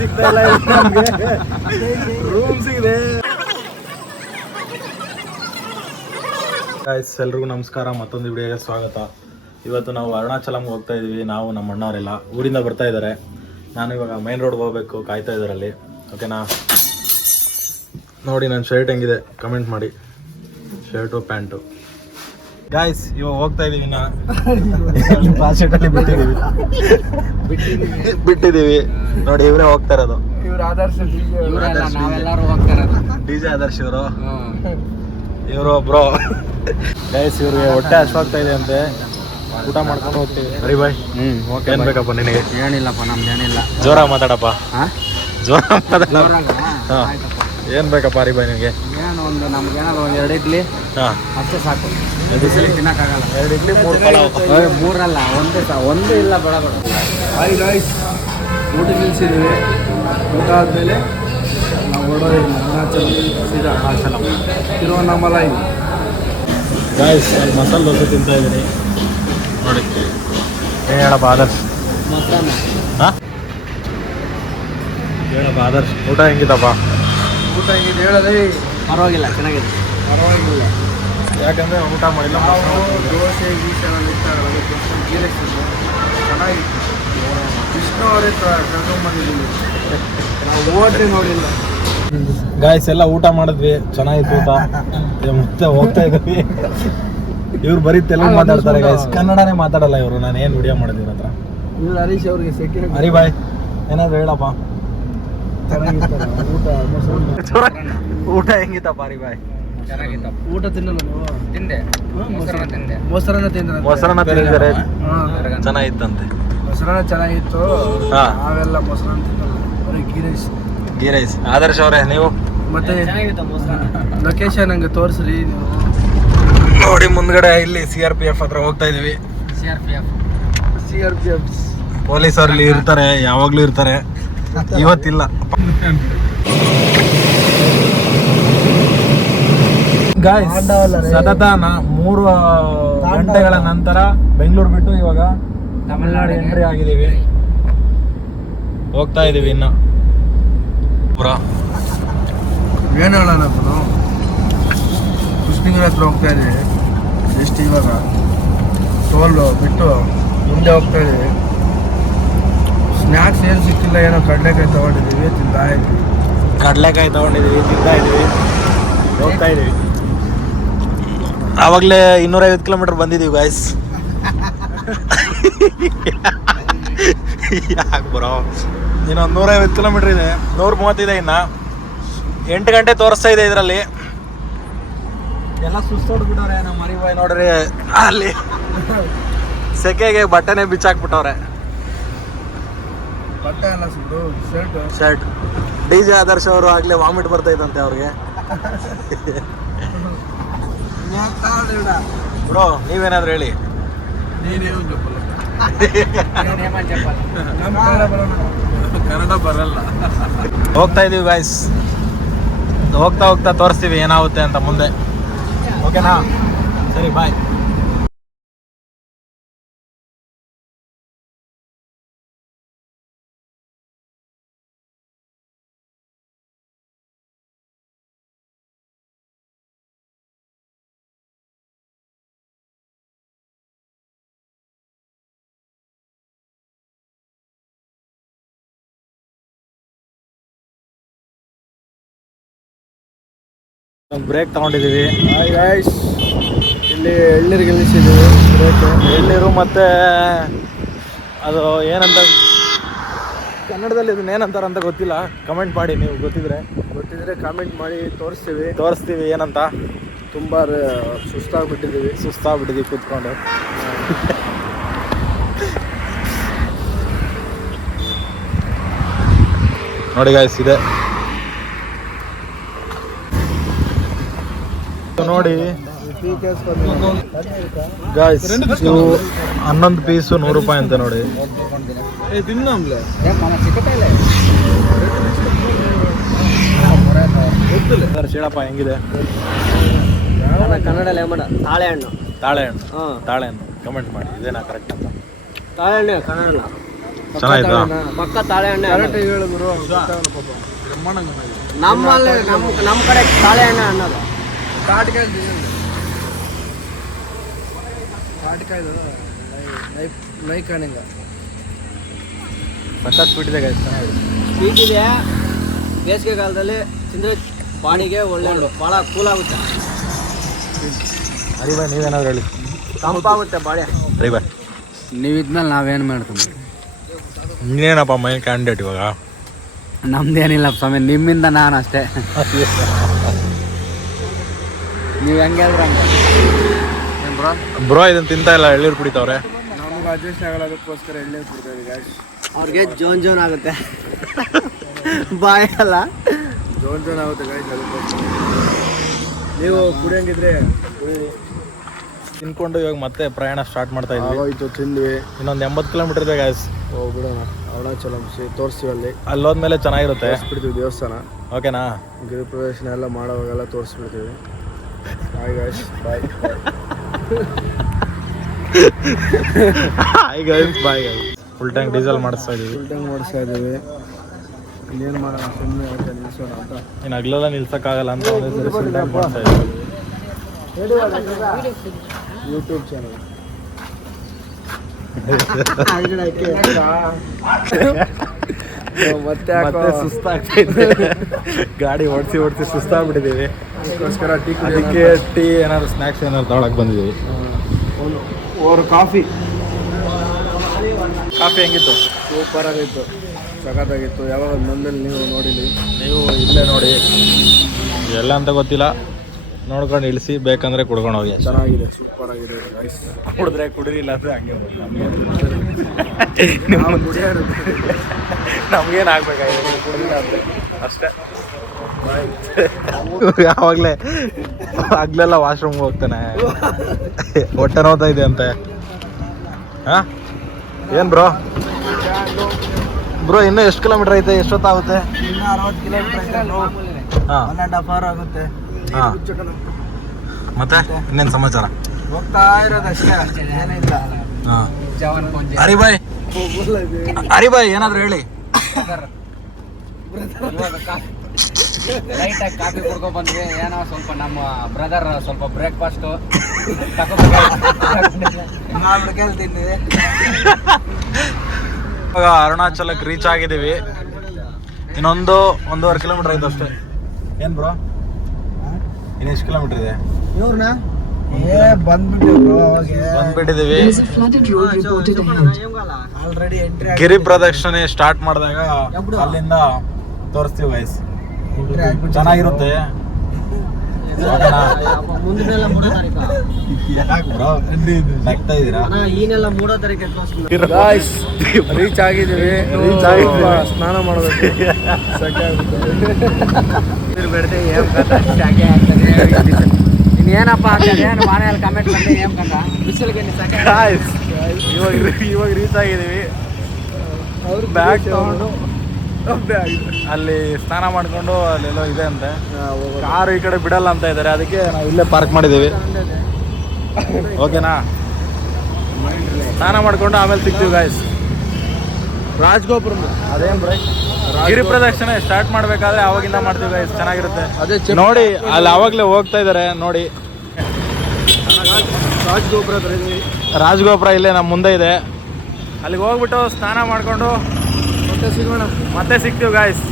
ಸಿಗ್ತಾ ಇಲ್ಲ room ಸಿಗಿದೆ. Guys ಎಲ್ರಿಗೂ ನಮಸ್ಕಾರ, ಮತ್ತೊಂದು ವಿಡಿಯೋಗೆ ಸ್ವಾಗತ. ಇವತ್ತು ನಾವು ಅರುಣಾಚಲಂಗೆ ಹೋಗ್ತಾ ಇದೀವಿ. ನಾವು ನಮ್ಮ ಅಣ್ಣವರೆಲ್ಲ ಊರಿಂದ ಬರ್ತಾ ಇದ್ದಾರೆ. ನಾನು ಇವಾಗ ಮೈನ್ ರೋಡ್ಗೆ ಹೋಗ್ಬೇಕು, ಕಾಯ್ತಾ ಇದ್ದಾರೆ ಅಲ್ಲಿ. ಓಕೆನಾ? ನೋಡಿ ನನ್ನ ಶರ್ಟ್ ಹೆಂಗಿದೆ ಕಮೆಂಟ್ ಮಾಡಿ. Shirt pant. ಗಾಯ್ಸ್ ಇವಾಗ ಹೋಗ್ತಾ ಇದೀವಿ. ಬಿಟ್ಟಿದೀವಿ ನೋಡಿ, ಇವರೇ ಹೋಗ್ತಾ ಇರೋದು. ಡಿಜೆ ಆದರ್ಶ್ ಇವರು ಬ್ರೋ. ಗೈಸ್ ಇವ್ರಿಗೆ ಹೊಟ್ಟೆ ಹಶ್ವಾಗ್ತಾ ಇದೆ ಅಂತೆ, ಊಟ ಮಾಡ್ಕೊಂಡು ಹೋಗ್ತೀವಿ. ಹರಿ ಬಾಯ್. ಓಕೆ. ಏನ್ ಬೇಕಪ್ಪ ನಿನಗೆ? ಏನಿಲ್ಲಪ್ಪ, ನಮ್ದು ಏನಿಲ್ಲ. ಜೋರ ಮಾತಾಡಪ್ಪ, ಜೋರ ಮಾತಾಡ. ಹಾ, ಏನ್ ಬೇಕಪ್ಪ ಹರಿ ಬಾಯ್ ನಿನಗೆ? ಏನು ಒಂದು ನಮ್ಗೇನಾದ್ರು ಒಂದು 2 ಇಡ್ಲಿ ಅಷ್ಟೇ ಸಾಕು. ತಿನ್ನಕ್ಕಾಗಲ್ಲ. 2 ಇಡ್ಲಿ 3 ಪಲಾವ್. 3 ಅಲ್ಲ, ಒಂದು ಇಲ್ಲ ಬೇಡ. ಹಾಯ್ ಗಾಯ್ಸ್, ಊಟ ನಿಲ್ಸಿದ್ದೀವಿ. ಊಟ ಆದಮೇಲೆ ನಾವು ಹೊರಡೋದು ಅರುಣಾಚಲ, ಸೀದಾ ಅರುಣಾಚಲಂ, ತಿರುವಣ್ಣಾಮಲೈ. ಗಾಯ್ಸ್ ಅಲ್ಲಿ ಮಸಾಲೆ ದೋಸೆ ತಿಂತಾ ಇದ್ದೀನಿ ನೋಡಿ. ಏನು ಹೇಳಪ್ಪ ಆದರ್ಶ್? ಹಾಂ ಹೇಳಪ್ಪ ಆದರ್ಶ್, ಊಟ ಹೆಂಗಿತ್ತಪ್ಪ? ಊಟ ಹೆಂಗಿದೆ ಹೇಳೋದೇ? ಪರವಾಗಿಲ್ಲ, ಚೆನ್ನಾಗಿದೆ. ಪರವಾಗಿಲ್ಲ. ಯಾಕಂದರೆ ಊಟ ಮಾಡಿಲ್ಲ. ದೋಸೆ ಗೀಸೆಲ್ಲ ಇರ್ತಾರಲ್ಲ, ಅದಕ್ಕೋಸ್ಕರ ಗೀ ರೈಸ್ ಚೆನ್ನಾಗಿತ್ತು. ವಿಷ್ಣು ಅವರೇ ಕರ್ಕೊಂಡ್ಬಂದಿದ್ದೀವಿ, ನಾವು ಓಟೇ ನೋಡಿಲ್ಲ. ಗಾಯ್ಸ್ ಎಲ್ಲ ಊಟ ಮಾಡಿದ್ವಿ, ಚೆನ್ನಾಗಿತ್ತು ಊಟ. ಮತ್ತೆ ಹೋಗ್ತಾ ಇದ್ವಿ. ಇವ್ರು ಬರೀ ತೆಲುಗು ಮಾತಾಡ್ತಾರೆ ಗಾಯ್ಸ್, ಕನ್ನಡನೇ ಮಾತಾಡಲ್ಲ ಇವರು. ನಾನು ಏನು ವಿಡಿಯೋ ಮಾಡಿದ್ವಿ ಹತ್ರ. ಇವ್ರು ಹರೀಶ್ ಅವ್ರಿಗೆ ಸೆಕೆ. ಹರಿ ಬಾಯ್ ಏನಾದ್ರು ಹೇಳಪ್ಪ. ಊಟ ಹೆಂಗಿತ್ತಪ್ಪ ಹರಿ ಬಾಯ್? ಚೆನ್ನಾಗಿತ್ತಪ್ಪ. ಊಟ ತಿನ್ನಲ್ಲ ನೀವು? ತಿಂದೆ, ಮೊಸರನ್ನ ತಿಂದ್ರೆ. ಮೊಸರನ್ನ ತಿಂದಿದ್ದಾರೆ, ಚೆನ್ನಾಗಿತ್ತಂತೆ. ಮೊಸರನ್ನ ಚೆನ್ನಾಗಿತ್ತು. ನಾವೆಲ್ಲ ಮೊಸರನ್ನ ತಿನ್ನಲ್ಲ, ಬರೀ ಗೀ ರೈಸ್. ಗೀ ರೈಸ್. ಆದರ್ಶ್ ಅವರೇ ನೀವು? ಮತ್ತೆ ಲೊಕೇಶನ್ ಹಂಗೆ ತೋರಿಸ್ರಿ ನೀವು. ನೋಡಿ ಮುಂದ್ಗಡೆ ಇಲ್ಲಿ CRPF ಹತ್ರ ಹೋಗ್ತಾ ಇದೀವಿ. CRPF ಪೊಲೀಸರು ಇಲ್ಲಿ ಇರ್ತಾರೆ, ಯಾವಾಗ್ಲೂ ಇರ್ತಾರೆ. ಇವತ್ತಿಲ್ಲ. ಗಾಯ್ಸ್ ಸತತ 3 ಗಂಟೆಗಳ ನಂತರ ಬೆಂಗಳೂರು ಬಿಟ್ಟು ಇವಾಗ ತಮಿಳ್ನಾಡು ಎಂಟ್ರಿ ಆಗಿದ್ದೀವಿ. ಹೋಗ್ತಾ ಇದೀವಿ ಇನ್ನ. ಏನು ಹೇಳೋಣ, ಕೃಷ್ಣಗಿರಿ ಹತ್ರ ಹೋಗ್ತಾ ಇದೀವಿ. ಎಷ್ಟು ಇವಾಗ ಟೋಲ್ ಬಿಟ್ಟು ಮುಂದೆ ಹೋಗ್ತಾ ಇದೀವಿ. ಸ್ನ್ಯಾಕ್ಸ್ ಏನು ಸಿಕ್ಕಿಲ್ಲ, ಏನೋ ಕಡಲೆಕಾಯಿ ತೊಗೊಂಡಿದ್ದೀವಿ, ತಿಂತಾ ಇದ್ವಿ. ಕಡಲೆಕಾಯಿ ತೊಗೊಂಡಿದ್ದೀವಿ, ತಿಂತಾ ಇದೀವಿ, ಹೋಗ್ತಾ ಇದೀವಿ. ಆವಾಗಲೇ 250 ಕಿಲೋಮೀಟರ್ ಬಂದಿದ್ದೀವಿ ಗಾಯ್ಸ್. ಯಾಕೆ ಬರೋ, ಇನ್ನೊಂದು 150 ಕಿಲೋಮೀಟರ್ ಇದೆ. 130 ಇದೆ. ಇನ್ನು 8 ಗಂಟೆ ತೋರಿಸ್ತಾ ಇದೆ ಇದರಲ್ಲಿ. ಎಲ್ಲ ಸುಸ್ತೋಡ್ಬಿಟ್ಟವ್ರೆ ನಮ್ಮ ಹರಿ ಬಾಯ್. ನೋಡ್ರಿ ಅಲ್ಲಿ ಸೆಕೆಗೆ ಬಟ್ಟೆನೇ ಬಿಚ್ಚಾಕ್ಬಿಟ್ಟವ್ರೆ. ಬಟ್ಟೆ ಎಲ್ಲ ಸುಟ್ಟು ಶರ್ಟ್. DJ ಆದರ್ಶ್ ಅವರು ಆಗ್ಲೇ ವಾಮಿಟ್ ಬರ್ತೈತಂತೆ ಅವ್ರಿಗೆ. ಬ್ರೋ ನೀವೇನಾದ್ರು ಹೇಳಿ. ಕನ್ನಡ ಬರಲ್ಲ. ಹೋಗ್ತಾ ಇದೀವಿ ಗಾಯ್ಸ್. ಹೋಗ್ತಾ ಹೋಗ್ತಾ ತೋರಿಸ್ತೀವಿ ಏನಾಗುತ್ತೆ ಅಂತ ಮುಂದೆ. ಓಕೆನಾ? ಸರಿ ಬಾಯ್. ಬ್ರೇಕ್ ತಗೊಂಡಿದ್ದೀವಿ. ಇಲ್ಲಿ ಎಳ್ನೀರಿಗೆ ನಿಲ್ಲಿಸಿದ್ದೀವಿ. ಎಳ್ನೀರು ಮತ್ತೆ ಅದು ಏನಂತ ಕನ್ನಡದಲ್ಲಿ ಇದನ್ನ ಏನಂತಾರಂತ ಗೊತ್ತಿಲ್ಲ. ಕಮೆಂಟ್ ಮಾಡಿ, ನೀವು ಗೊತ್ತಿದ್ರೆ ಕಾಮೆಂಟ್ ಮಾಡಿ. ತೋರಿಸ್ತೀವಿ ಏನಂತ. ತುಂಬ ಸುಸ್ತಾಗ್ಬಿಟ್ಟಿದ್ದೀವಿ ಕೂತ್ಕೊಂಡು. ನೋಡಿ ಗಾಯ್ಸ್ ಇದೆ ನೋಡಿ ಗಾಯ್ಸ್. ಇವು 11 ಪೀಸು 100 ರೂಪಾಯಿ ಅಂತ ನೋಡಿ. ಹೇಳಪ್ಪ ಹೆಂಗಿದೆ? ಕನ್ನಡ ತಾಳೆಹಣ್ಣು. ತಾಳೆಹಣ್ಣು ಕಮೆಂಟ್ ಮಾಡಿ, ಇದೇನಾ ಕರೆಕ್ಟ್ ಅಂತ? ತಾಳೆಹಣ್ಣು ಕನ್ನಡ ಚೆನ್ನಾಗಿತ್ತಾ? ಪಕ್ಕ ತಾಳೆ ಹಣ್ಣೆ ಕರೆಕ್ಟಾಗಿ ಹೇಳು ಗುರು ಗೊತ್ತಾಗಲ್ಲ ಪಾಪ ಬ್ರಹ್ಮಾಂಡ ನಮ್ಮಲ್ಲಿ ನಮ್ಮ ಕಡೆ ತಾಳೆ ಹಣ್ಣೆ ಅನ್ನೋದು. ತಾಟಿಕಾಯ್ದು ತಾಟಿಕಾಯ್ದು ಲೈಕ್ ಹಣ್ಣಿಂಗ ಸಖತ್ ಸ್ವೀಟ್ ಇದೆ guys, ಚೆನ್ನಾಗಿದೆ. ಸ್ವೀಟ್ ಇದೆ, ಬೇಸಿಗೆ ಕಾಲದಲ್ಲಿ ತಿಂದರೆ ಬಾಡಿಗೆ ಒಳ್ಳೆ ಭಾಳ ಕೂಲ್ ಆಗುತ್ತೆ, ಹರಿ ಬಾಯ್ ನೀವೇನಾದ್ರು ಹೇಳಿ. ತಂಪಾಗುತ್ತೆ ಬಾಳೆ. ಹರಿ ಬಾಯ್ ನೀವು ಇದ್ಮೇಲೆ ನಾವೇನು ಮಾಡ್ತೀವಿ? ಇನ್ನೇನಪ್ಪ ಮೈನ್ ಕ್ಯಾಂಡಿಡೇಟ್ ಇವಾಗ. ನಮ್ದೇನಿಲ್ಲ ಸ್ವಾಮಿ, ನಿಮ್ಮಿಂದ ನಾನು ಅಷ್ಟೇ. ನೀವು ಹೆಂಗೆ ಹೇಳಿದ್ರೆ ಹಂಗೆ. ಬ್ರೋ ಇದನ್ನ ತಿಂತಾ ಇಲ್ಲ, ಎಳ್ಳೀರು ಕುಡಿತಾವ್ರೆ. ನಮ್ಗೆ ಅಡ್ಜಸ್ಟ್ ಆಗಲ್ಲ, ಅದಕ್ಕೋಸ್ಕರ ಎಣ್ಣೆ ಕೊಡ್ತೀವಿ ಗಾಯ್ಸ್. ಅವ್ರಿಗೆ ಜೋನ್ ಆಗುತ್ತೆ ಬಾಯಲ್ಲ, ಜೋನ್ ಆಗುತ್ತೆ ಗಾಯ್ಸ್. ಅದಕ್ಕೋಸ್ಕರ ನೀವು ಕುಡಿಯಂಗಿದ್ರೆ ತಿನ್ಕೊಂಡು ಇವಾಗ ಮತ್ತೆ ಪ್ರಯಾಣ ಸ್ಟಾರ್ಟ್ ಮಾಡ್ತಾ ಇದ್ವಿ. ಆಗೋಯ್ತು, ತಿಂದ್ವಿ. ಇನ್ನೊಂದು 80 ಕಿಲೋಮೀಟರ್ ಇದೆ ಗಾಯ್ಸ್. ಹೋಗ್ಬಿಡೋಣ ಅರುಣಾಚಲಂ ತೋರಿಸ್ತೀವಿ, ಅಲ್ಲಿ ಅಲ್ಲೋದ್ಮೇಲೆ ಚೆನ್ನಾಗಿರುತ್ತೆ. ತೋರಿಸ್ಬಿಡ್ತೀವಿ ದೇವಸ್ಥಾನ, ಓಕೆನಾ? ಗಿರಿ ಪ್ರದರ್ಶನ ಎಲ್ಲ ಮಾಡೋವಾಗೆಲ್ಲ ತೋರಿಸ್ಬಿಡ್ತೀವಿ. Bye guys, bye. Hi guys, bye guys. Full tank diesel ಮಾಡಿಸ್ತಾ ಇದೀವಿ. ಫುಲ್ ಟೈಮ್ ಮಾಡಿಸ್ತಾ ಇದ್ದೀವಿ. ಇನ್ನೇನು ಮಾಡೋಣ, ಸುಮ್ಮನೆ ಅಂತ ನಿಲ್ಸೋಣ ಅಂತ. ಇನ್ನು ಹಗ್ಲೆಲ್ಲ ನಿಲ್ಸಕ್ಕಾಗಲ್ಲ ಅಂತ ಒಂದೇ ಸರಿ ಫುಲ್ ಟ್ಯಾಂಕ್ ಮಾಡ್ತಾ ಇದ್ದೀವಿ. ಯೂಟ್ಯೂಬ್ ಚಾನಲ್ ಮತ್ತೆ ಮತ್ತೆ ಸುಸ್ತಾಗ್ತೈತೆ. ಗಾಡಿ ಓಡಿಸಿ ಸುಸ್ತಾಗ್ಬಿಟ್ಟಿದ್ದೀವಿ. ಅದಕ್ಕೋಸ್ಕರ ಅದಕ್ಕೆ ಟೀ ಏನಾದ್ರು ಸ್ನ್ಯಾಕ್ಸ್ ಏನಾದ್ರು ತಗೊಳಕ್ ಬಂದಿದ್ದೀವಿ. ಒಂದು ಕಾಫಿ ಹೆಂಗಿತ್ತು? ಸೂಪರ್ ಆಗಿತ್ತು, ಸಖತ್ತಾಗಿತ್ತು. ಯಾವಾಗ ಮುಂದಲ್ಲಿ ನೀವು ನೋಡಿಲಿ, ನೀವು ಇಲ್ಲೇ ನೋಡಿ, ಎಲ್ಲ ಅಂತ ಗೊತ್ತಿಲ್ಲ, ನೋಡ್ಕೊಂಡು ಇಳಿಸಿ, ಬೇಕಂದ್ರೆ ಕುಡ್ಕೊಂಡು ಹೋಗಿ. ಚೆನ್ನಾಗಿದೆ, ಸೂಪರ್ ಆಗಿದೆ ಗೈಸ್. ಕುಡಿದ್ರೆ ಕುಡಿರಿ, ಇಲ್ಲ ಅಂದ್ರೆ ಹಂಗೆ ನಮ್ಗೇನು ಆಗ್ಬೇಕಾಗಿದೆ, ಕುಡಿದಿಲ್ಲ ಅಂದ್ರೆ ಅಷ್ಟೇ. ಯಾವಾಗಲೇ ಆಗ್ಲೆಲ್ಲ ವಾಶ್ರೂಮ್ಗೆ ಹೋಗ್ತಾನೆ, ಹೊಟ್ಟೆ ನೋವ್ತಾ ಇದೆ ಅಂತೆ. ಹಾಂ ಏನು ಬ್ರೋ ಇನ್ನೂ ಎಷ್ಟು ಕಿಲೋಮೀಟರ್ ಐತೆ? ಎಷ್ಟೊತ್ತಾಗುತ್ತೆ? ಇನ್ನು 60 ಕಿಲೋಮೀಟರ್ ಹಾಂ 1.5 hour ಆಗುತ್ತೆ. ಹಾಂ ಮತ್ತೆ ಇನ್ನೇನು ಸಮಾಚಾರ? ಹೋಗ್ತಾ ಇರೋದಷ್ಟೇ, ಏನಿಲ್ಲ. ಹಾಂ ಹರಿ ಬಾಯ್ ಏನಾದ್ರು ಹೇಳಿ. ಲೈಟಾಗಿ ಕಾಫಿ ಕುಡ್ಕೊ ಬಂದ್ವಿ. ಏನೋ ಸ್ವಲ್ಪ ನಮ್ಮ ಬ್ರದರ್ ಸ್ವಲ್ಪ ಬ್ರೇಕ್ಫಾಸ್ಟು ಕೇಳ್ತೀನಿ. ಇವಾಗ ಅರುಣಾಚಲಕ್ಕೆ ರೀಚ್ ಆಗಿದ್ದೀವಿ. ಇನ್ನೊಂದು 1.5 ಕಿಲೋಮೀಟರ್ ಆಯ್ತು ಅಷ್ಟೇ. ಏನು ಬ್ರೋ ಇನ್ನು ಎಷ್ಟು ಕಿಲೋಮೀಟರ್ ಇದೆ? ಇವ್ರನ್ನ ಬಂದ್ಬಿಟ್ಟಿದ್ದೀವಿ. ಆಲ್ರೆಡಿ ಎಂಟ್ರಿ ಗಿರಿ ಪ್ರದಕ್ಷಿಣೆ ಸ್ಟಾರ್ಟ್ ಮಾಡಿದಾಗ ಅಲ್ಲಿಂದ ತೋರಿಸ್ತೀವಿ ಗೈಸ್. ಚೆನ್ನಾಗಿರುತ್ತೆ. ಮುಂದಿನೆಲ್ಲ 3 ತಾರೀಕು ನಗ್ತಾ ಇದ್ದೀರಾ? ಈನೆಲ್ಲ 3 ತಾರೀಕು ರೀಚ್ ಆಗಿದ್ದೀವಿ. ಸ್ನಾನ ಮಾಡಬೇಕು, ಸೆಕೆ ಇನ್ನೇನಪ್ಪ ಮನೆಯಲ್ಲಿ ಕಮೆಂಟ್ ಮಾಡಿ ಏನ್ ಕಂಡ ಬಿಸಿಲಿಗೆ ಇವಾಗ ರೀಚ್ ಆಗಿದ್ದೀವಿ. ಅವ್ರು ಬ್ಯಾಗ್ ತಗೊಂಡು ಅಲ್ಲಿ ಸ್ನಾನ ಮಾಡ್ಕೊಂಡು ಅಲ್ಲೆಲ್ಲೋ ಇದೆ ಅಂತೆ. ಕಾರು ಈ ಕಡೆ ಬಿಡಲ್ಲ ಅಂತ ಇದ್ದಾರೆ, ಅದಕ್ಕೆ ನಾವು ಇಲ್ಲೇ ಪಾರ್ಕ್ ಮಾಡಿದ್ದೀವಿ. ಓಕೆನಾ? ಸ್ನಾನ ಮಾಡ್ಕೊಂಡು ಆಮೇಲೆ ಸಿಗ್ತೀವಿ ಗಾಯ್ಸ್. ರಾಜಗೋಪುರ ಅದೇನು ಬ್ರೈ ಗಿರಿ ಪ್ರದಕ್ಷಿಣೆ ಸ್ಟಾರ್ಟ್ ಮಾಡ್ಬೇಕಾದ್ರೆ ಅವಾಗಿಂದ ಮಾಡ್ತೀವಿ ಗಾಯ್ಸ್, ಚೆನ್ನಾಗಿರುತ್ತೆ. ನೋಡಿ ಅಲ್ಲಿ ಅವಾಗಲೇ ಹೋಗ್ತಾ ಇದ್ದಾರೆ ನೋಡಿ. ರಾಜಗೋಪುರ ಇಲ್ಲೇ ನಮ್ಮ ಮುಂದೆ ಇದೆ. ಅಲ್ಲಿಗೆ ಹೋಗ್ಬಿಟ್ಟು ಸ್ನಾನ ಮಾಡಿಕೊಂಡು ಮತ್ತೆ ಸಿಗ್ತೀವಿ ಗಾಯ್ಸ್.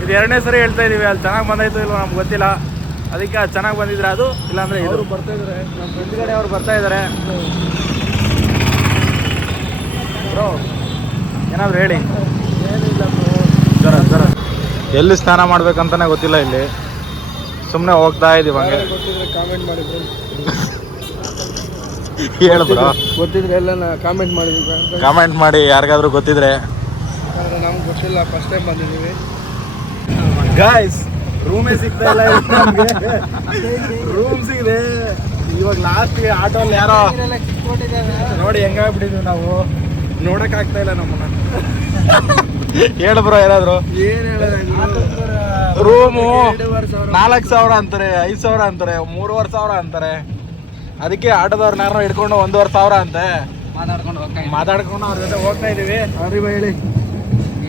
ಇದು 2ನೇ ಸರಿ ಹೇಳ್ತಾ ಇದೀವಿ. ಅಲ್ಲಿ ಚೆನ್ನಾಗಿ ಬಂದಾಯ್ತು ಇಲ್ವೋ ನಮ್ಗೆ ಗೊತ್ತಿಲ್ಲ, ಅದಕ್ಕೆ ಅದು ಚೆನ್ನಾಗಿ ಬಂದಿದ್ರೆ ಅದು, ಇಲ್ಲಾಂದ್ರೆ ಇವರು ಬರ್ತಾ ಇದ್ದಾರೆ. ನಮ್ಮ ಹಿಂದ್ಗಡೆ ಅವ್ರು ಬರ್ತಾ ಇದ್ದಾರೆ. ಬ್ರೋ ಏನಾದ್ರು ಹೇಳಿ. ಏನಿಲ್ಲ ಜರ ಎಲ್ಲಿ ಸ್ನಾನ ಮಾಡ್ಬೇಕಂತಾನೆ ಗೊತ್ತಿಲ್ಲ, ಇಲ್ಲಿ ಸುಮ್ಮನೆ ಹೋಗ್ತಾ ಇದೀವಿ ಹಂಗೆ. ಗೊತ್ತಿದ್ರೆ ಕಾಮೆಂಟ್ ಮಾಡಿ ಹೇಳು ಬ್ರೋ, ಗೊತ್ತಿದ್ರೆ ಎಲ್ಲ ಕಾಮೆಂಟ್ ಮಾಡಿದ್ವಿ. ಕಾಮೆಂಟ್ ಮಾಡಿ ಯಾರಿಗಾದ್ರೂ ಗೊತ್ತಿದ್ರೆ. ನಮ್ಗೆ ಗೊತ್ತಿಲ್ಲ, ಫಸ್ಟ್ ಟೈಮ್ ಬಂದಿದ್ದೀವಿ ಗಾಯ್ಸ್. ರೂಮೇ ಸಿಗ್ತಾ ಇಲ್ಲ ನಮಗೆ. ರೂಮ್ ಸಿಗಿದೆ ಇವಾಗ. ಲಾಸ್ಟ್ಗೆ ಆಟೋಲ್ಲಿ ಯಾರೋ ನೋಡಿ ಹೆಂಗಾಗ್ಬಿಟ್ಟಿದ್ವಿ ನಾವು, ನೋಡಕ್ ಆಗ್ತಾ ಇಲ್ಲ ನಮ್ಮನ್ನ. ಹೇಳು ಬ್ರೋ ಏನಾದ್ರು. ಏನು ಹೇಳೋದು, ರೂಮು 4,000 ಅಂತಾರೆ, 5,000 ಅಂತಾರೆ, 3,500 ಅಂತಾರೆ. ಅದಕ್ಕೆ ಆಟೋದವ್ರನ್ನ ಯಾರೋ ಹಿಡ್ಕೊಂಡು 1,500 ಅಂತೆ. ಮಾತಾಡ್ಕೊಂಡು ಅವ್ರ ಜೊತೆ ಹೋಗ್ತಾ ಇದೀವಿ. ಹರಿ ಬಾ ಹೇಳಿ.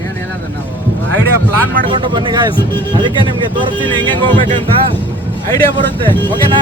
ಏನು ಹೇಳೋದು ನಾವು ಐಡಿಯಾ ಪ್ಲಾನ್ ಮಾಡ್ಕೊಂಡು ಬನ್ನಿ ಗಾಯ್ಸ್. ಅದಕ್ಕೆ ನಿಮ್ಗೆ ತೋರಿಸ್ತೀನಿ ಹೆಂಗೆ ಹೋಗ್ಬೇಕಂತ ಐಡಿಯಾ ಬರುತ್ತೆ. ಓಕೆನಾ?